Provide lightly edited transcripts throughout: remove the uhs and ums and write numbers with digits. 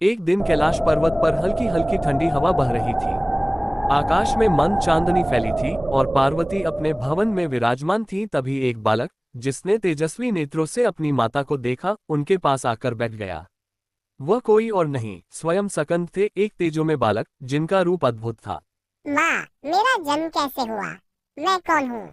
एक दिन कैलाश पर्वत पर हल्की हल्की ठंडी हवा बह रही थी। आकाश में मंद चांदनी फैली थी और पार्वती अपने भवन में विराजमान थी। तभी एक बालक, जिसने तेजस्वी नेत्रों से अपनी माता को देखा, उनके पास आकर बैठ गया। वह कोई और नहीं, स्वयं सकंद थे, एक तेजोमय बालक जिनका रूप अद्भुत था। माँ, मेरा जन्म कैसे हुआ? मैं कौन हूँ?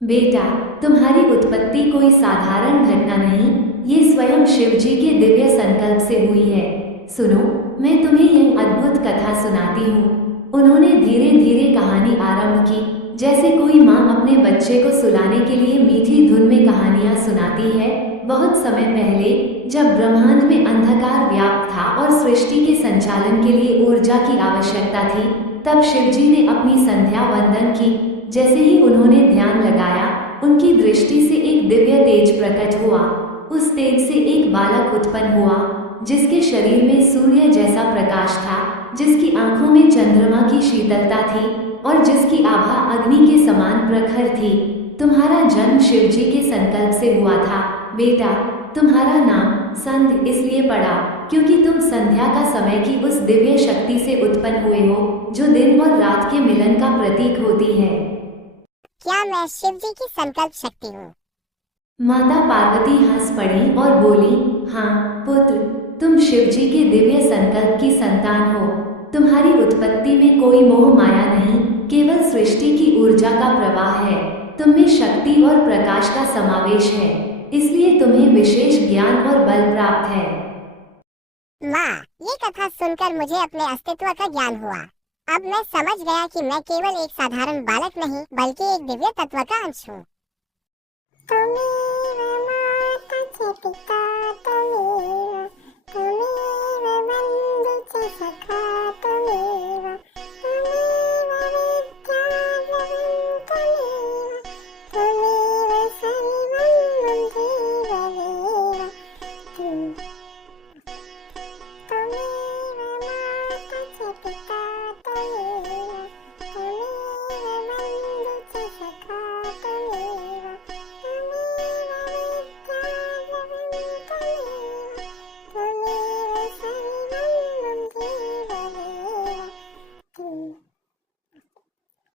बेटा, तुम्हारी उत्पत्ति कोई साधारण घटना नहीं, ये स्वयं शिव जी के दिव्य संकल्प से हुई है। सुनो, मैं तुम्हें यह अद्भुत कथा सुनाती हूँ। उन्होंने धीरे धीरे कहानी आरंभ की, जैसे कोई माँ अपने बच्चे को सुलाने के लिए मीठी धुन में कहानियाँ सुनाती है। बहुत समय पहले, जब ब्रह्मांड में अंधकार व्याप्त था और सृष्टि के संचालन के लिए ऊर्जा की आवश्यकता थी, तब शिव जी ने अपनी संध्या वंदन की। जैसे ही उन्होंने ध्यान लगाया, उनकी दृष्टि से एक दिव्य तेज प्रकट हुआ। उस तेज से एक बालक उत्पन्न हुआ, जिसके शरीर में सूर्य जैसा प्रकाश था, जिसकी आंखों में चंद्रमा की शीतलता थी और जिसकी आभा अग्नि के समान प्रखर थी। तुम्हारा जन्म शिव जी के संकल्प से हुआ था। बेटा, तुम्हारा नाम संध इसलिए पड़ा क्योंकि तुम संध्या का समय की उस दिव्य शक्ति से उत्पन्न हुए हो, जो दिन और रात के मिलन का प्रतीक होती है। क्या मैं शिव जी की संकल्प शक्ति हूँ? माता पार्वती हंस पड़ी और बोली, हाँ पुत्र, तुम शिव जी के दिव्य संकल्प की संतान हो। तुम्हारी उत्पत्ति में कोई मोह माया नहीं, केवल सृष्टि की ऊर्जा का प्रवाह है। तुम्हें शक्ति और प्रकाश का समावेश है, इसलिए तुम्हें विशेष ज्ञान और बल प्राप्त है। माँ, ये कथा सुनकर मुझे अपने अस्तित्व का ज्ञान हुआ। अब मैं समझ गया कि मैं केवल एक साधारण बालक नहीं, बल्कि एक दिव्य तत्व का अंश हूँ। तो मेरा माता पिता तो